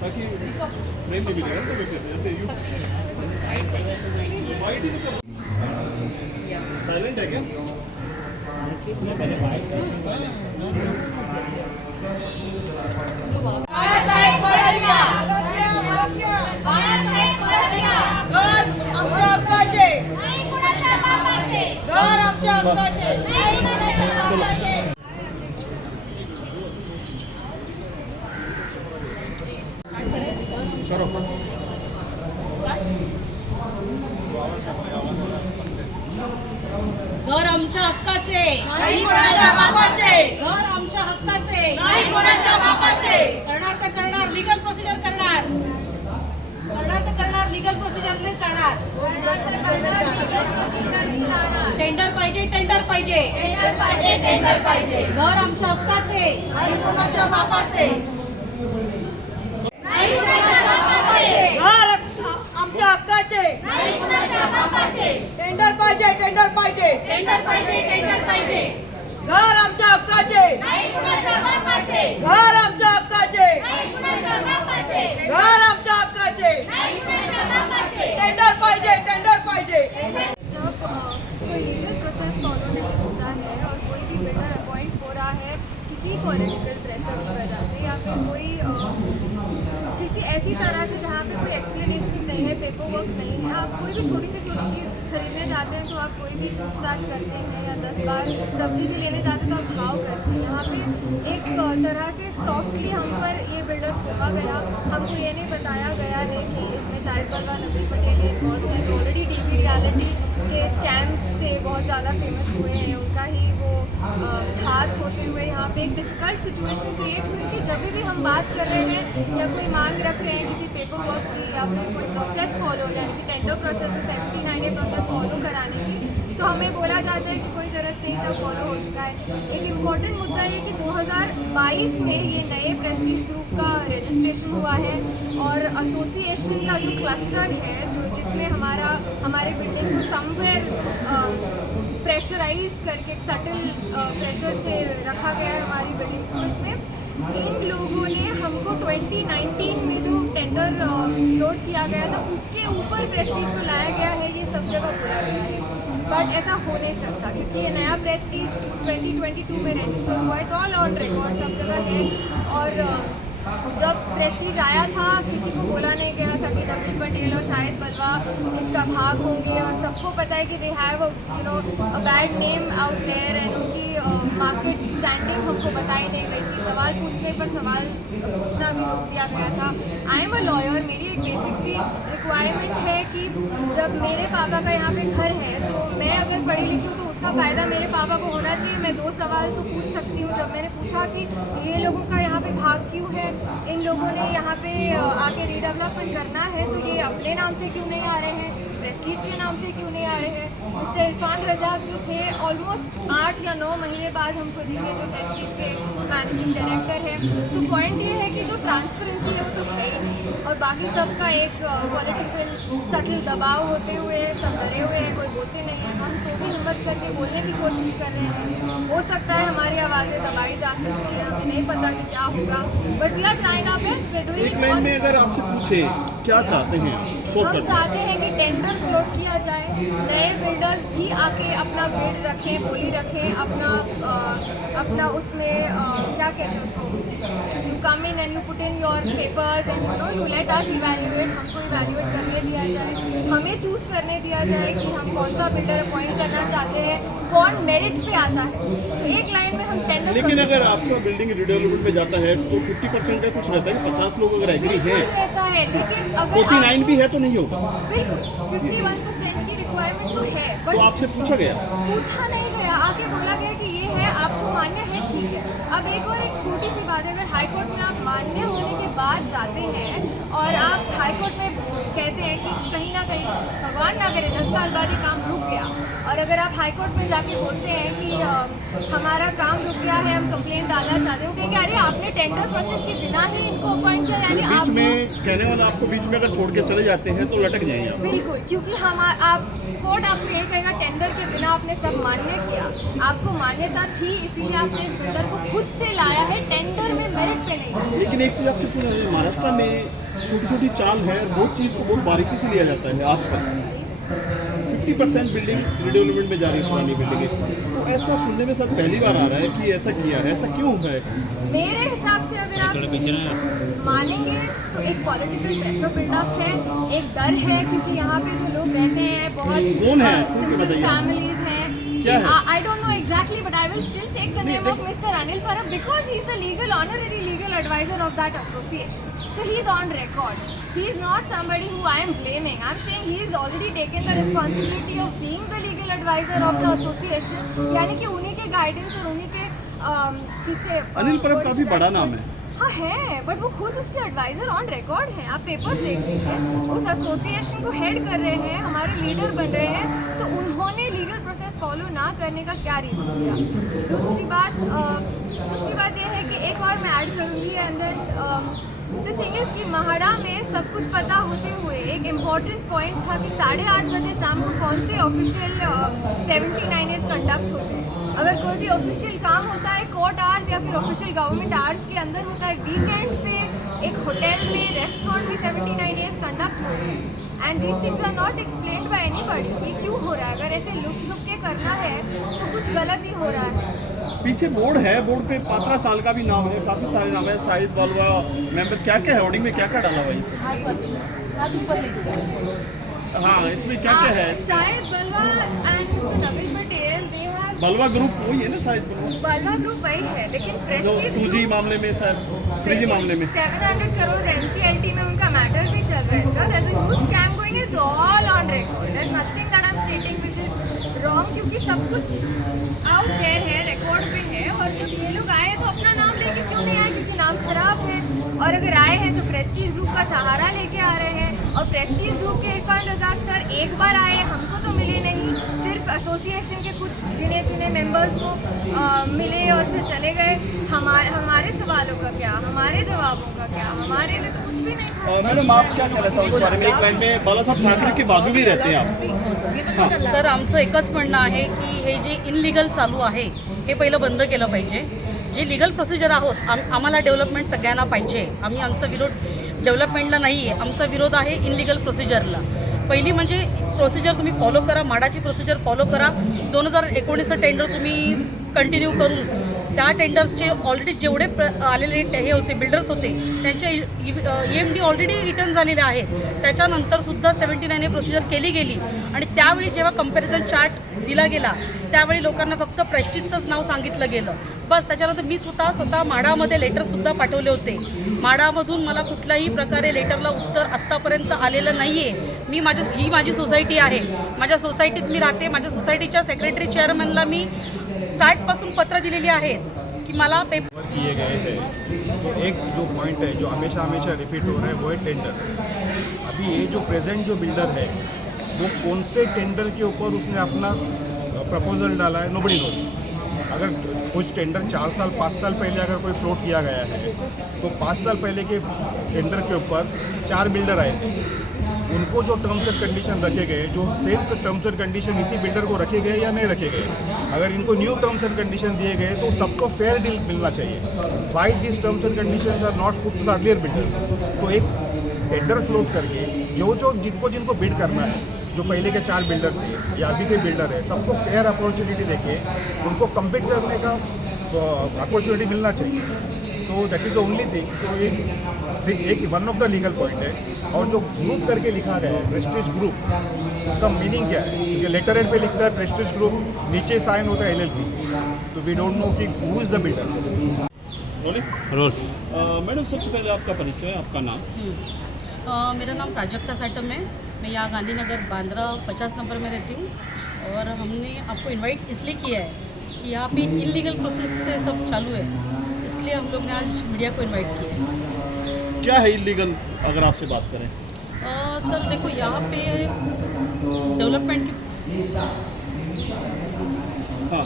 ताकि फ्रेम भी मिलेगा तो जैसे यू वाइट ही तो साइलेंट है क्या? बाळासाहेब बलरिया बाळासाहेब बलरिया घर आमच्या हक्काचे नाही कुणाच्या बापाचे घर आमच्या हक्काचे नाही कुणाच्या बापाचे करो घर आमच्या हक्काचे नाही कोणाच्या बापाचे घर आमच्या हक्काचे नाही कोणाच्या बापाचे करणार तर करणार लीगल प्रोसिजर करणार लीगल प्रोसिजरने जाणार टेंडर पाहिजे घर आमच्या हक्काचे नाही कोणाच्या बापाचे घर आमच्या हक्काचे नाही कुणाच्या बापाचे टेंडर पाहिजे घर आमच्या हक्काचे नाही कुणाच्या बापाचे घर आमच्या हक्काचे नाही कुणाच्या बापाचे घर आमच्या हक्काचे नाही कुणाच्या बापाचे टेंडर पाहिजे जब कोई लीगल प्रोसेस फॉलो नहीं होता है और कोई भी बिल्डर अपॉइंट हो रहा है किसी पॉलिटिकल प्रेशर की वजह से या फिर कोई किसी ऐसी तरह से जहाँ पे कोई एक्सप्लेनेशन नहीं है, पेपर वर्क नहीं है, आप कोई भी छोटी से छोटी चीज़ खरीदने जाते हैं तो आप कोई भी पूछताछ करते हैं या 10 बार सब्जी भी लेने जाते हैं तो आप भाव करते हैं। यहाँ पे एक तरह से सॉफ्टली हम पर ये बिल्डर थोपा गया, हमको ये नहीं बताया गया है कि इसमें शाहिद बलवा नबील पटेल इन्वॉल्व हैं जो ऑलरेडी टीवी रियलिटी के स्कैम्स से बहुत ज़्यादा फेमस हुए हैं, उनका ही वो हाथ होते हुए यहाँ पे एक डिफ़िकल्ट सिचुएशन क्रिएट हुई कि जब भी हम बात कर रहे हैं या कोई मांग रख रहे हैं किसी पेपर वर्क की या फिर कोई प्रोसेस फॉलो यानी कि टेंडर प्रोसेस और 79A प्रोसेस फॉलो कराने की, तो हमें बोला जाता है कि कोई ज़रूरत नहीं, सब फॉलो हो चुका है। एक इम्पॉर्टेंट मुद्दा ये कि 2022 में ये नए प्रेस्टीज ग्रुप का रजिस्ट्रेशन हुआ है और एसोसिएशन का जो क्लस्टर है जो जिसमें हमारे बिल्डिंग को समवेयर प्रेशराइज करके एक सटल प्रेशर से रखा गया है हमारी बिल्डिंग्स को। इसमें इन लोगों ने हमको 2019 में जो टेंडर फ्लोट किया गया था उसके ऊपर प्रेस्टीज को लाया गया है, ये सब जगह बोला गया है, बट ऐसा हो नहीं सकता क्योंकि ये नया प्रेस्टीज 2022 में रजिस्टर हुआ है, ऑल ऑन रिकॉर्ड सब जगह है। और जब प्रेस्टीज आया था किसी को बोला नहीं गया था कि नबील पटेल और शाहिद बलवा इसका भाग होंगे और सबको पता है कि they have a bad name out there and उनकी मार्केट स्टैंडिंग हमको बताई नहीं गई थी। सवाल पूछने पर सवाल पूछना भी रोक दिया गया था। आई एम अ लॉयर, मेरी एक बेसिक सी रिक्वायरमेंट है कि जब मेरे पापा का यहाँ पे घर है तो मैं अगर पढ़ी लिखी हूँ तो उसका फ़ायदा मेरे पापा को होना चाहिए। मैं 2 सवाल तो पूछ सकती हूँ। जब मैंने पूछा कि ये लोगों का यहाँ पे भाग क्यों है, इन लोगों ने यहाँ पे आके रीडेवलपमेंट करना है तो ये अपने नाम से क्यों नहीं आ रहे हैं, प्रेस्टीज के नाम से क्यों नहीं आ रहे हैं। मिस्टर इरफान रजाक जो थे ऑलमोस्ट 8 या 9 महीने बाद हमको दिखे जो प्रेस्टीज के मैनेजिंग डायरेक्टर हैं। तो पॉइंट ये है कि जो ट्रांसपेरेंसी है वो तो है ही नहीं और बाकी सबका एक पॉलिटिकल सटल दबाव होते हुए सब डरे हुए हैं, कोई बोलते नहीं हैं। हम तो भी हिम्मत करके बोलने की कोशिश कर रहे हैं, हो सकता है हमारी आवाज़ें दबाई जा सकती है, हमें नहीं पता कि क्या होगा, but we are trying our best. एक लाइन में अगर आपसे पूछे क्या चाहते हैं हम चाहते हैं कि टेंडर फ्लोट किया जाए, नए बिल्डर्स भी आके अपना बिड रखें, बोली रखें, अपना उसमें क्या कहते हैं उसको, you come in and you put in your papers and you let us evaluate, हमको इवैल्यूएट करने दिया जाए, हमें चूज़ करने दिया जाए कि हम कौन सा बिल्डर अपॉइंट करना चाहते हैं, कौन मेरिट पे आता है। तो एक लाइन में हम टेंडर। लेकिन अगर आपका बिल्डिंग रिडेवलपमेंट में जाता है तो 50% का कुछ रहता है, 50 लोग अगर एग्री है रहता है, लेकिन अगर 49 भी है तो नहीं होगा। बिल्कुल 51% की रिक्वायरमेंट तो है, तो बट आपसे पूछा नहीं गया, आके बोला गया कि ये है, आपको मान्य है, ठीक है। अब एक छोटी सी बात है, अगर हाई कोर्ट में आप मान्य होने के बाद जाते हैं और आप हाई कोर्ट में कहते हैं कि कहीं ना कहीं भगवान ना करे 10 साल बाद ये काम रुक गया, और अगर आप हाई कोर्ट में जाके बोलते हैं कि हमारा काम रुक गया है, हम कंप्लेंट डालना चाहते हैं, कहेंगे अरे आपने टेंडर प्रोसेस के बिना ही इनको अपॉइंट किया, यानी बीच आप में कहने वाला आपको बीच में अगर छोड़ के चले जाते हैं तो लटक जाएंगे आप। बिल्कुल, क्योंकि हम आप कोर्ट आपको ये कहेगा टेंडर के बिना आपने सब मान्य किया, आपको मान्यता थी इसीलिए आपने इस बिल्डर को खुद से लाया है, टेंडर में मेरिट पे नहीं। लेकिन एक चीज़ आपसे पूछना है, महाराष्ट्र में छोटी छोटी चाल है, बहुत चीज़ को बहुत बारीकी से लिया जाता है। आजकल 50% बिल्डिंग रिडेवलपमेंट में जा रही है, पुरानी बिल्डिंग। तो ऐसा सुनने में सर पहली बार आ रहा है कि ऐसा किया है, ऐसा क्यों है? मेरे हिसाब से अगर आप मानेंगे तो एक पॉलिटिकल प्रेशर बिल्डअप है, एक डर है, क्योंकि यहाँ पे जो लोग रहते हैं बहुत कौन है? सिंगल बताइए। फैमिलीज हैं। क्या है? I don't know exactly, but I will still take the name of Mr. Anil Parab because he is the honorary legal advisor of that association. So he is on record. He is not somebody who I am blaming. I am saying he has already taken the responsibility of being the legal advisor of the association. यानी कि उन्हीं के guidance और उन्हीं के किसे अनिल परब काफी बड़ा नाम है। हाँ है, बट वो खुद उसके एडवाइजर ऑन रिकॉर्ड हैं, आप पेपर्स देख लीजिए, उस एसोसिएशन को हेड कर रहे हैं, हमारे लीडर बन रहे हैं, तो उन्होंने लीगल प्रोसेस फॉलो ना करने का क्या रीज़न दिया? दूसरी बात ये है कि एक और मैं ऐड करूँगी अंदर, द थिंग इज़ कि महाड़ा में सब कुछ पता होते हुए एक इम्पॉर्टेंट पॉइंट था कि 8:30 बजे शाम को कौन से ऑफिशियल 79 कंडक्ट होते हैं। अगर कोई भी ऑफिशियल काम होता है कोर्ट आवर्स या फिर ऑफिशियल गवर्नमेंट आवर्स के अंदर होता है, वीकेंड पे एक होटल में रेस्टोरेंट में 79 डेज कंडक्ट होते हैं, and these things are not explained by anybody. ये क्यों हो रहा है? अगर ऐसे लुक झुक के करना है तो कुछ गलत ही हो रहा है। पीछे बोर्ड है, बोर्ड पे पात्रा चाल का भी नाम है, काफी सारे नाम है, शाहिद बालवा मेंबर, क्या क्या है होर्डिंग में, क्या क्या डाला हुआ है? हाँ, इसमें क्या क्या है? शाहिद बलवा and mister Naveen Patel, they have बलवा ग्रुप वही है ना शायद? बलवा ग्रुप वही है, लेकिन जो प्रेस्टीज 2G मामले में शायद 3G मामले में 700 करोड़ NCLT में उनका मैटर भी चल रहा है sir. There's a huge scam going, it's all on record. There's nothing that I'm stating which is wrong, क्योंकि सब कुछ out there है, रिकॉर्ड पे है, और जब ये लोग आए तो अपना नाम लेके क्यों नहीं आए? क्योंकि नाम खराब है, और अगर आए हैं तो प्रेस्टीज ग्रुप का सहारा लेके आ रहे हैं, और प्रेस्टीज ग्रुप के इरफान रजाक सर एक बार आए, हमको तो मिले नहीं, सिर्फ एसोसिएशन के कुछ गिने चुने मेंबर्स को मिले और फिर चले गए। हमारे सवालों का क्या, हमारे जवाबों का क्या? हमारे लिए तो कुछ भी नहीं था। मैडम आप क्या कहना चाहता इस बारे में? एक लाइन में बालासाहेब ठाकरे के बाजू भी रहते हैं आप। सर आमचं एकच म्हणणं आहे की हे जे इनलिगल चालू आहे हे पहिलं बंद केलं पाहिजे। जे लिगल प्रोसिजर आहोत आम्हाला डेव्हलपमेंट सगळ्यांना पाहिजे। आम्ही आमचा विरोध डेव्हलपमेंटला नाही आहे, आमचा विरोध आहे इनलिगल प्रोसिजरला। पहिली म्हणजे प्रोसिजर तुम्ही फॉलो करा, माडाची प्रोसिजर फॉलो करा। 2019चं टेंडर तुम्ही कंटिन्यू करून त्या टेंडर्सचे ऑलरेडी जेवढे आलेले हे होते बिल्डर्स होते त्यांचे EMD ऑलरेडी रिटर्न झालेले आहेत। त्याच्यानंतरसुद्धा 79A प्रोसिजर केली गेली, आणि त्यावेळी जेव्हा कंपॅरिझन चार्ट दिला गेला त्यावेळी लोकांना फक्त प्रेस्टिजचंच नाव सांगितलं गेलं बस। त्याच्यानंतर मी स्वतः माडामध्ये लेटरसुद्धा पाठवले होते। माडामधून मला कुठल्याही प्रकारे लेटरला उत्तर आत्तापर्यंत आलेलं नाही आहे। ही माझी सोसायटी आहे, माझ्या सोसायटीत मी राहते, माझ्या सोसायटीच्या सेक्रेटरी चेअरमनला मी स्टार्टपासून पत्र दिलेली आहेत कि मला पेपर किए गए हैं। तो एक जो पॉइंट है जो हमेशा रिपीट हो रहा है वो है टेंडर। अभी ये जो प्रेजेंट जो बिल्डर है वो कौन से टेंडर के ऊपर उसने अपना प्रपोजल डाला है, नोबडी नोज। अगर कुछ टेंडर 4 साल 5 साल पहले अगर कोई फ्लोट किया गया है तो 5 साल पहले के टेंडर के ऊपर 4 बिल्डर आए थे, उनको जो टर्म्स एंड कंडीशन रखे गए, जो सेम टर्म्स एंड कंडीशन इसी बिल्डर को रखे गए या नहीं रखे गए, अगर इनको न्यू टर्म्स एंड कंडीशन दिए गए तो सबको फेयर डील मिलना चाहिए। Why this terms and conditions are not put to the earlier builders? तो एक टेंडर फ्लोट करके जो जिनको बिड करना है, जो पहले के 4 बिल्डर थे या अभी के बिल्डर है, सबको फेयर अपॉर्चुनिटी देके उनको कम्पीट करने का अपॉर्चुनिटी मिलना चाहिए। तो that is the only thing. तो एक one of the legal point है। और जो ग्रुप करके लिखा गया है प्रेस्टीज ग्रुप, उसका मीनिंग क्या है? क्योंकि लेटर हेड पे लिखता है प्रेस्टीज ग्रुप, नीचे साइन होता है LLP, तो वी डोंट नो कि who is the builder. Role madam सबसे पहले आपका परिचय, आपका नाम? मेरा नाम प्राजक्ता साटम है। मैं यहाँ गांधीनगर बांद्रा 50 नंबर में रहती हूँ। और हमने आपको इनवाइट इसलिए किया है कि यहाँ पे इलीगल प्रोसेस से सब चालू है, इसलिए हम लोग ने आज मीडिया को इनवाइट किया है। क्या है इलीगल अगर आपसे बात करें? सर देखो यहाँ पे डेवलपमेंट की हाँ